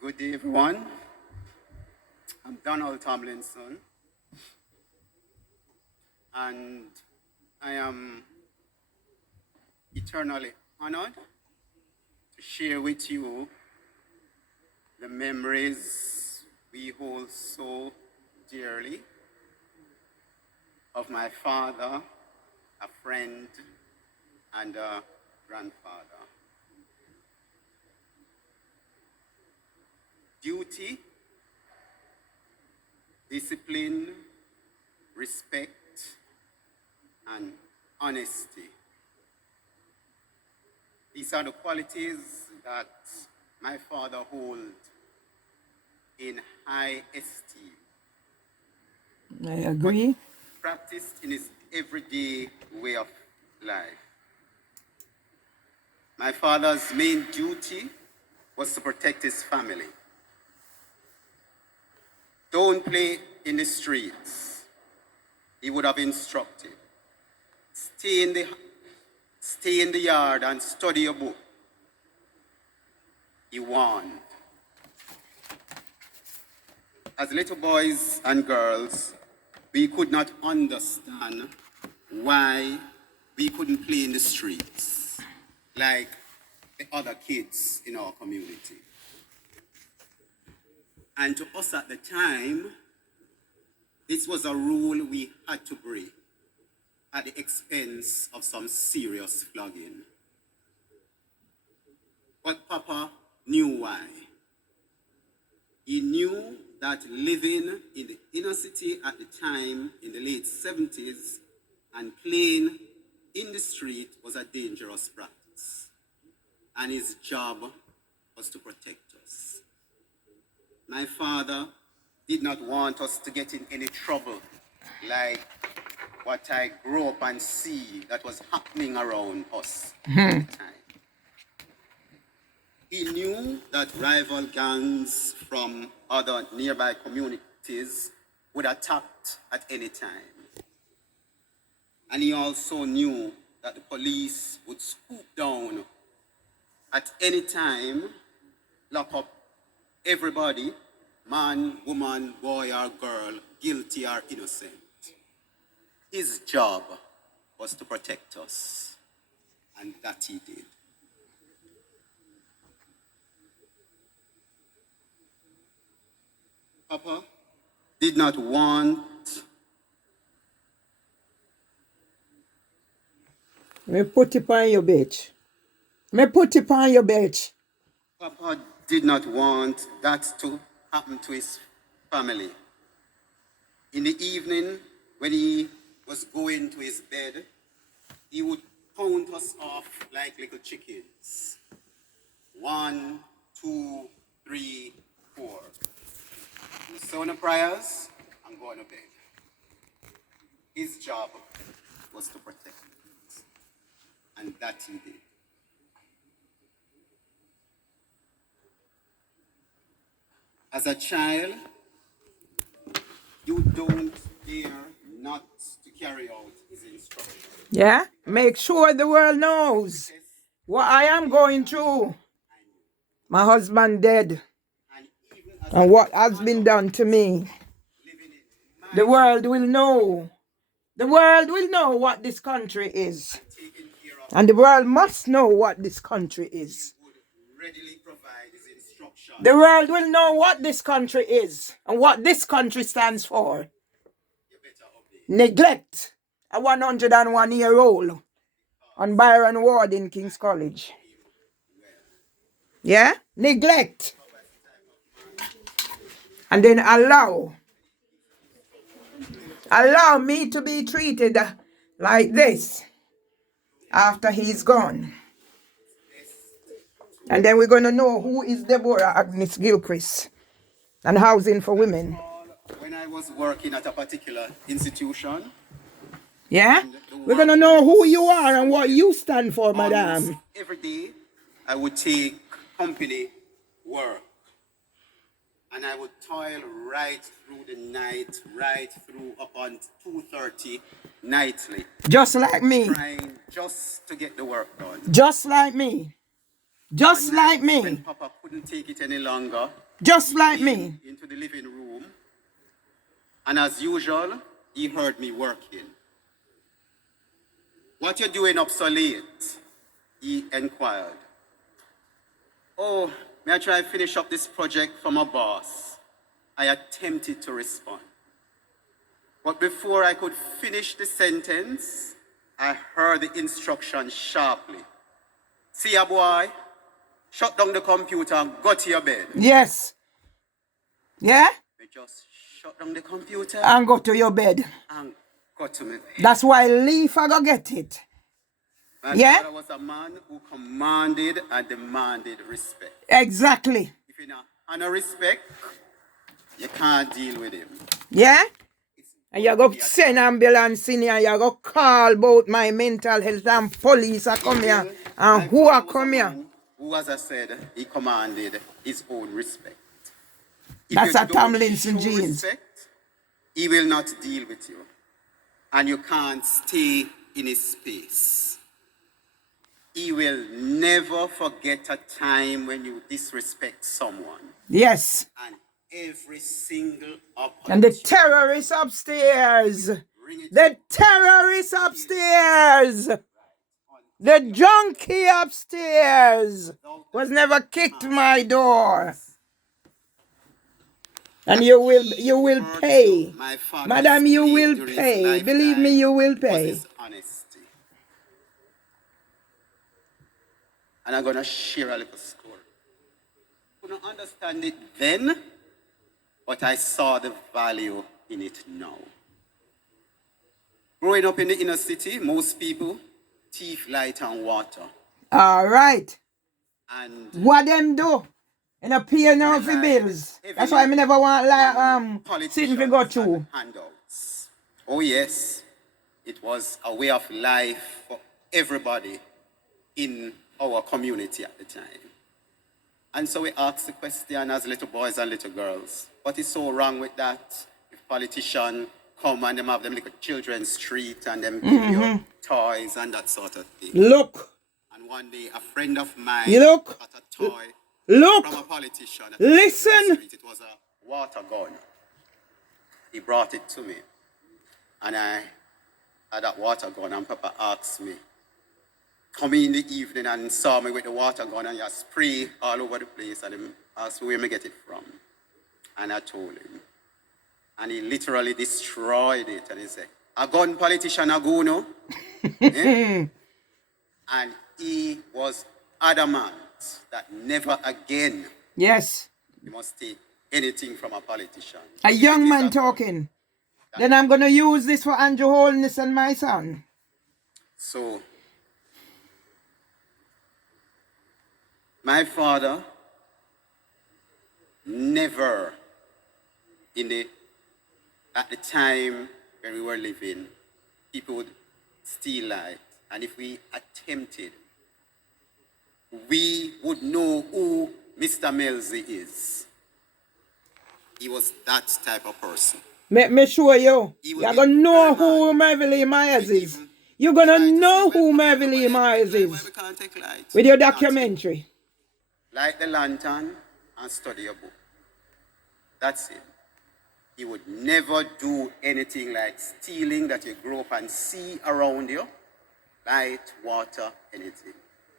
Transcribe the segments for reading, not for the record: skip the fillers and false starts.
Good day, everyone. I'm Donald Tomlinson, and I am eternally honored to share with you the memories we hold so dearly of my father, a friend, and a grandfather. Duty, discipline, respect, and honesty. These are the qualities that my father held in high esteem. I agree. Practiced in his everyday way of life. My father's main duty was to protect his family. Don't play in the streets, he would have instructed. Stay in the yard and study a book, he warned. As little boys and girls, we could not understand why we couldn't play in the streets like the other kids in our community. And to us at the time, this was a rule we had to break at the expense of some serious flogging. But Papa knew why. He knew that living in the inner city at the time, in the late 70s, and playing in the street was a dangerous practice. And his job was to protect us. My father did not want us to get in any trouble like what I grew up and see that was happening around us at the time. He knew that rival gangs from other nearby communities would attack at any time. And he also knew that the police would swoop down at any time, lock up everybody, man, woman, boy or girl, guilty or innocent. His job was to protect us, and that he did. Papa did not want Me put it on your bitch. Me put it on your bitch. Papa did not want that to happen to his family. In the evening, when he was going to his bed, he would count us off like little chickens. 1, 2, 3, 4. And so the prayers and go to bed. His job was to protect us, and that he did. As a child, you don't dare not to carry out his instructions. Yeah? Make sure the world knows what I am going through. My husband dead. And even as And what has been done to me. living in The world will know. The world will know what this country is. taking care of, And the world must know what this country is. would readily provide his instructions. The world will know what this country is and what this country stands for. You better obey. Neglect. A 101-year-old on Byron Ward in King's College. Yeah? Neglect. And then allow me to be treated like this after he's gone. And then we're going to know who is Deborah Agnes Gilchrist and housing for women. When I was working at a particular institution, Yeah? We're going to know who you are and what you stand for, almost madam. every day I would take company work. And I would toil right through the night, right through up on 2:30 nightly, Just like me. trying just to get the work done. Just like me. Just One like night, when me. Papa couldn't take it any longer, Just like came me. into the living room, and as usual, he heard me working. "What you doing up so late?" he inquired. "Oh, may I try to finish up this project for my boss?" I attempted to respond. But before I could finish the sentence, I heard the instruction sharply. "See ya, boy, shut down the computer and go to your bed." Yes. Yeah? I just shut down the computer And go to your bed. and go to my bed. That's why leave I go get it. My Yeah? father was a man who commanded and demanded respect. Exactly. If you not honor respect, you can't deal with him. Yeah? It's And you go send ambulance in here, you go call about my mental health and police are come here. And who are come here? Who, as I said, he commanded his own respect. If That's you a don't Tomlinson show jeans. respect, he will not deal with you. And you can't stay in his space. He will never forget a time when you disrespect someone. Yes. And every single opportunity. And the terrorists upstairs. The terrorists upstairs. The junkie upstairs was never kicked my door. And you will pay. Madam, you will pay. Believe me, you will pay. His honesty. And I'm going to share a little story. I couldn't understand it then, but I saw the value in it now. Growing up in the inner city, most people, thief, light, and water. All right. And what them do? And a pay now for bills. That's why I never want like sitting for go through. Handouts. Oh yes, it was a way of life for everybody in our community at the time. And so we asked the question as little boys and little girls, what is so wrong with that? If politicians come and them have them little children's street and them give you toys and that sort of thing. Look. And one day a friend of mine Look. got a toy Look. from a politician. Listen. It was a water gun. He brought it to me. And I had that water gun and Papa asked me, come in the evening and saw me with the water gun and you spray all over the place and he asked me where me get it from. And I told him. And he literally destroyed it and he said, a gun politician a go no? Eh? And he was adamant that never again yes you must take anything from a politician. A young man talking. Then I'm going to use this for Andrew Holness and my son. So, my father never, at the time when we were living, people would steal light. And if we attempted, we would know who Mr. Melzi is. He was that type of person. Let me show you. You're going to know who Mervyn Myers is. You're going to know who Mervyn Myers is. With your documentary. Light the lantern and study a book. That's it. He would never do anything like stealing that you grow up and see around you. Light, water, anything.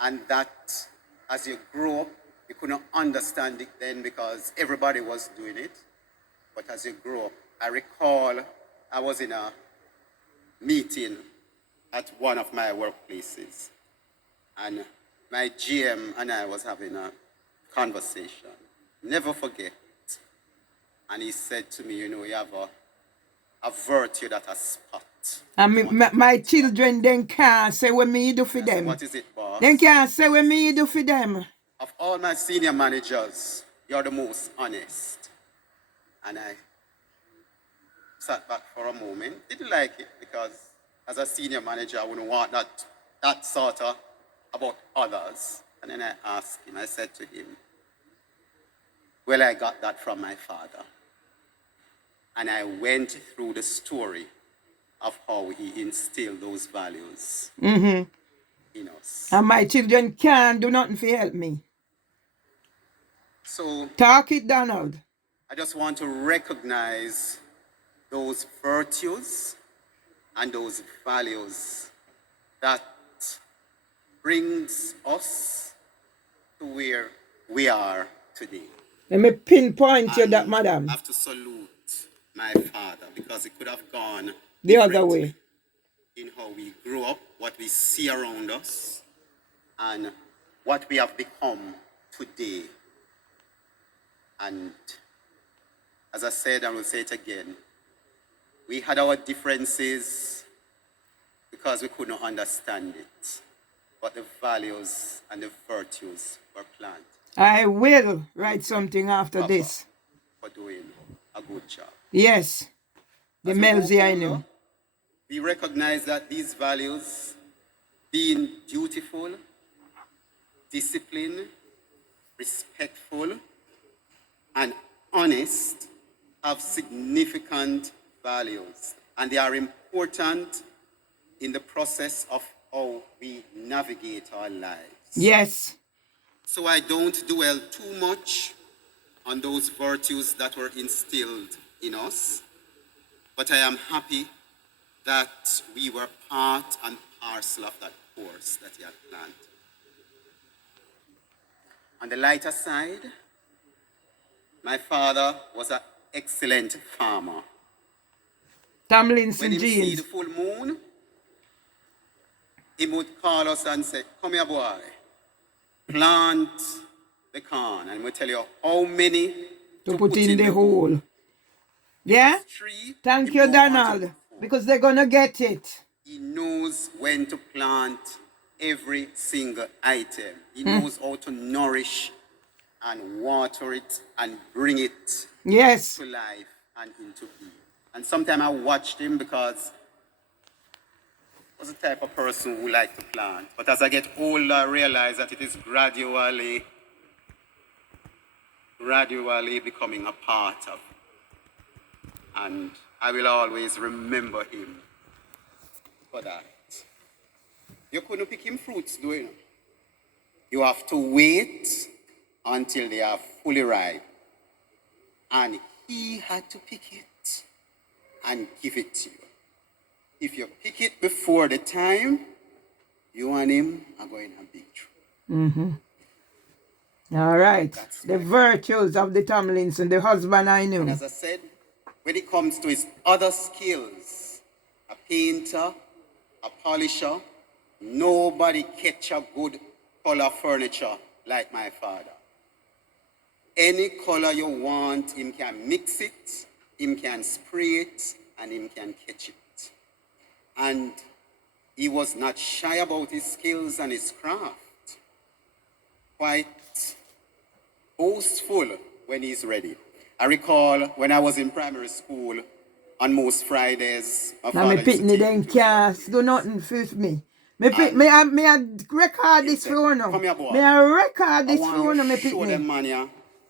And that, as you grow up, you couldn't understand it then because everybody was doing it. But as you grow up, I recall I was in a meeting at one of my workplaces. And my GM and I was having a conversation. Never forget. And he said to me, you know, you have a virtue that has spot. And my children then can't say what me do for them. What is it, boss? They can't say what me do for them. Of all my senior managers, you're the most honest. And I sat back for a moment. Didn't like it because as a senior manager, I wouldn't want that sort of about others. And then I asked him, I said to him, well, I got that from my father. And I went through the story of how he instilled those values Mm-hmm. in us. And my children can't do nothing to help me. So Talk it, Donald. I just want to recognize those virtues and those values that brings us to where we are today. Let me pinpoint you that, And madam. I have to salute my father because it could have gone The other differently way. in how we grew up, what we see around us, and what we have become today. And as I said, I will say it again, we had our differences because we could not understand it. But the values and the virtues were planted. I will write something after Papa, this. for doing a good job. Yes. The As we go Melzi I older, know. we recognize that these values, being dutiful, disciplined, respectful, and honest, have significant values. And they are important in the process of how we navigate our lives. Yes. So I don't dwell too much on those virtues that were instilled in us, but I am happy that we were part and parcel of that course that he had planned. On the lighter side, my father was an excellent farmer. Tomlinson When he see jeans. the full moon, he would call us and say, "Come here, boy, plant the corn." And we'll tell you how many To put in the hole. Yeah? Thank you, Donald. Because they're going to get it. He knows when to plant every single item. He knows how to nourish and water it and bring it Yes. to life and into being. And sometimes I watched him because I was the type of person who liked to plant. But as I get older, I realize that it is gradually becoming a part of. And I will always remember him for that. You couldn't pick him fruits, do you? You have to wait until they are fully ripe. And he had to pick it and give it to you. If you pick it before the time, you and him are going to big trouble. Mm-hmm. All right. The virtues of the Tomlinson, the husband I knew. And as I said, when it comes to his other skills, a painter, a polisher, nobody catch a good color furniture like my father. Any color you want, him can mix it, him can spray it, and him can catch it. And he was not shy about his skills and his craft. Quite boastful when he's ready. I recall when I was in primary school, on most Fridays, my Now father me used to pitney take then me to can't do nothing for me. Me record he this said, for you. "Come here, boy. Me a record this I for want you, you me to show them pitney. man here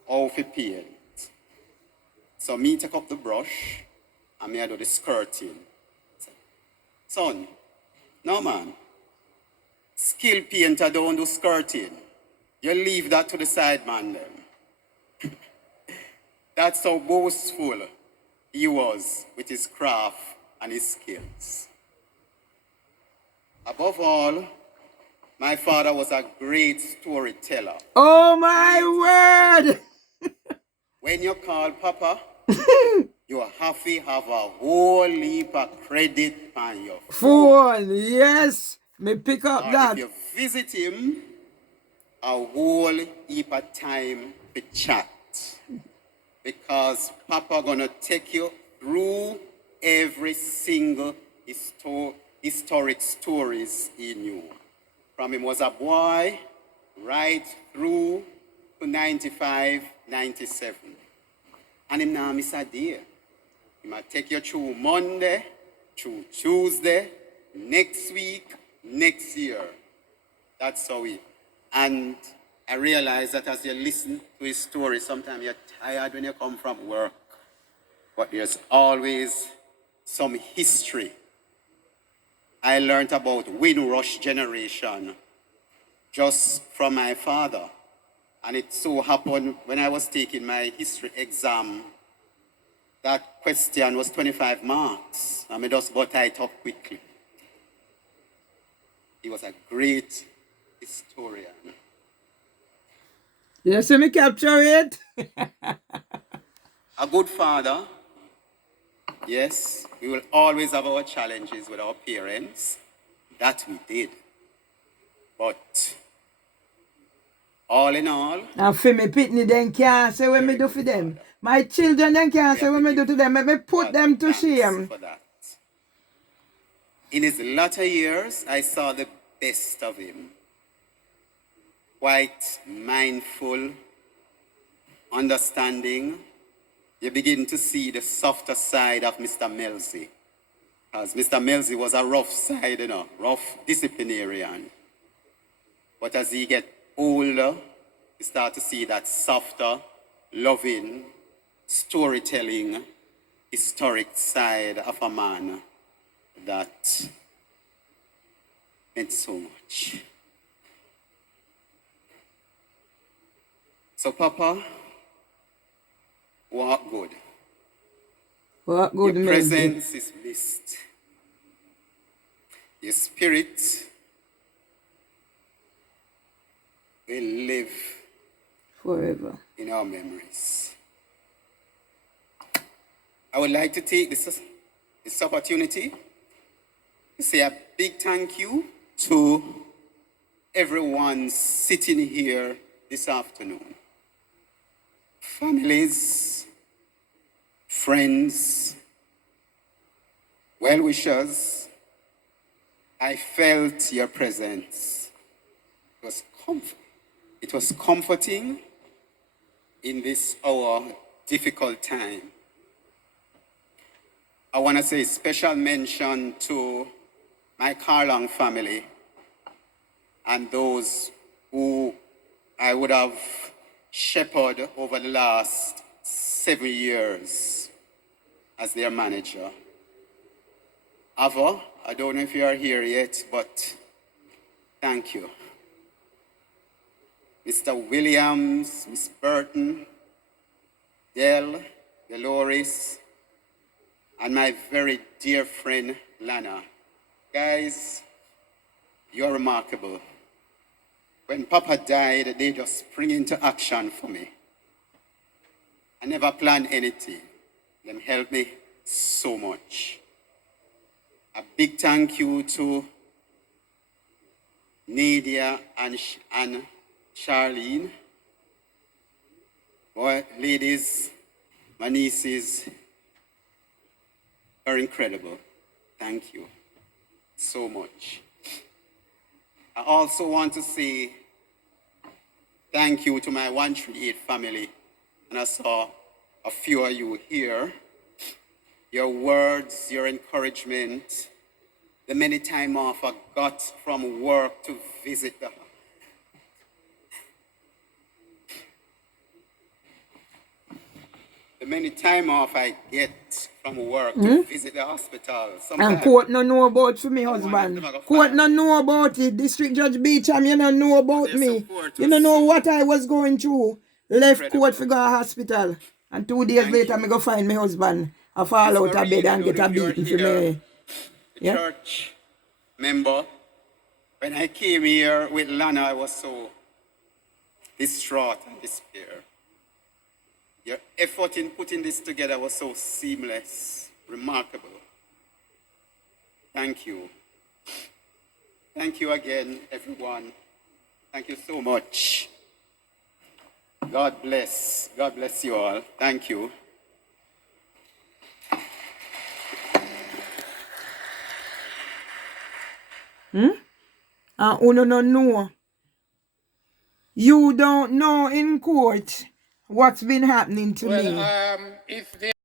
how to paint." So me take up the brush and me I do the skirting. Son, no man. Skill painter don't do skirting. You leave that to the side man them. That's how boastful he was with his craft and his skills. Above all, my father was a great storyteller. Oh my word! When you call Papa, you have to have a whole heap of credit on your phone. Phone, yes. Me pick up Or that. if you visit him, a whole heap of time to chat. Because Papa gonna take you through every single historic stories he knew. From him was a boy right through to 95, 97. And him now miss a day. He might take you through Monday, through Tuesday, next week, next year. That's how he. And I realize that as you listen to his story, sometimes you're tired when you come from work. But there's always some history I learned about Windrush generation just from my father. And it so happened when I was taking my history exam, that question was 25 marks. And I just got it up quickly. He was a great historian. You see me capture it? A good father. Yes, we will always have our challenges with our parents. That we did. But all in all, and for me pitney then can't say what me do for them. My children then can't say what me do to them. Let me put them to shame. for that. In his latter years, I saw the best of him. Quite mindful, understanding. You begin to see the softer side of Mr. Melzi. Because Mr. Melzi was a rough side, rough disciplinarian. But as he gets older, you start to see that softer, loving, storytelling, historic side of a man that meant so much. So, Papa, walk good. Walk good, Your Melzi. presence is missed. Your spirit will live Forever. in our memories. I would like to take this opportunity to say a big thank you to everyone sitting here this afternoon. Families, friends, well-wishers, I felt your presence. It was comforting in this our difficult time. I want to say special mention to my Carlong family and those who I would have shepherded over the last 7 years as their manager. Ava, I don't know if you are here yet, but thank you. Mr. Williams, Miss Burton, Dell, Dolores, and my very dear friend, Lana. Guys, you're remarkable. When Papa died, they just spring into action for me. I never planned anything. Them helped me so much. A big thank you to Nadia and Charlene. Boy, ladies, my nieces are incredible. Thank you so much. I also want to say thank you to my 138 family. And I saw a few of you here. Your words, your encouragement, the many time off I got from work to visit the many time off I get from work to visit the hospital. And court no know about for me husband. Court no know about it. District Judge Beecham, you don't know about me. You don't know what I was going through. Left court for go to hospital. And 2 days later, I go find my husband. I fall out of bed and get a beating for me. Yeah? Church member. When I came here with Lana, I was so distraught and despair. Your effort in putting this together was so seamless, remarkable. Thank you. Thank you again, everyone. Thank you so much. God bless. God bless you all. Thank you. And uno no know. You don't know in court what's been happening to me. If they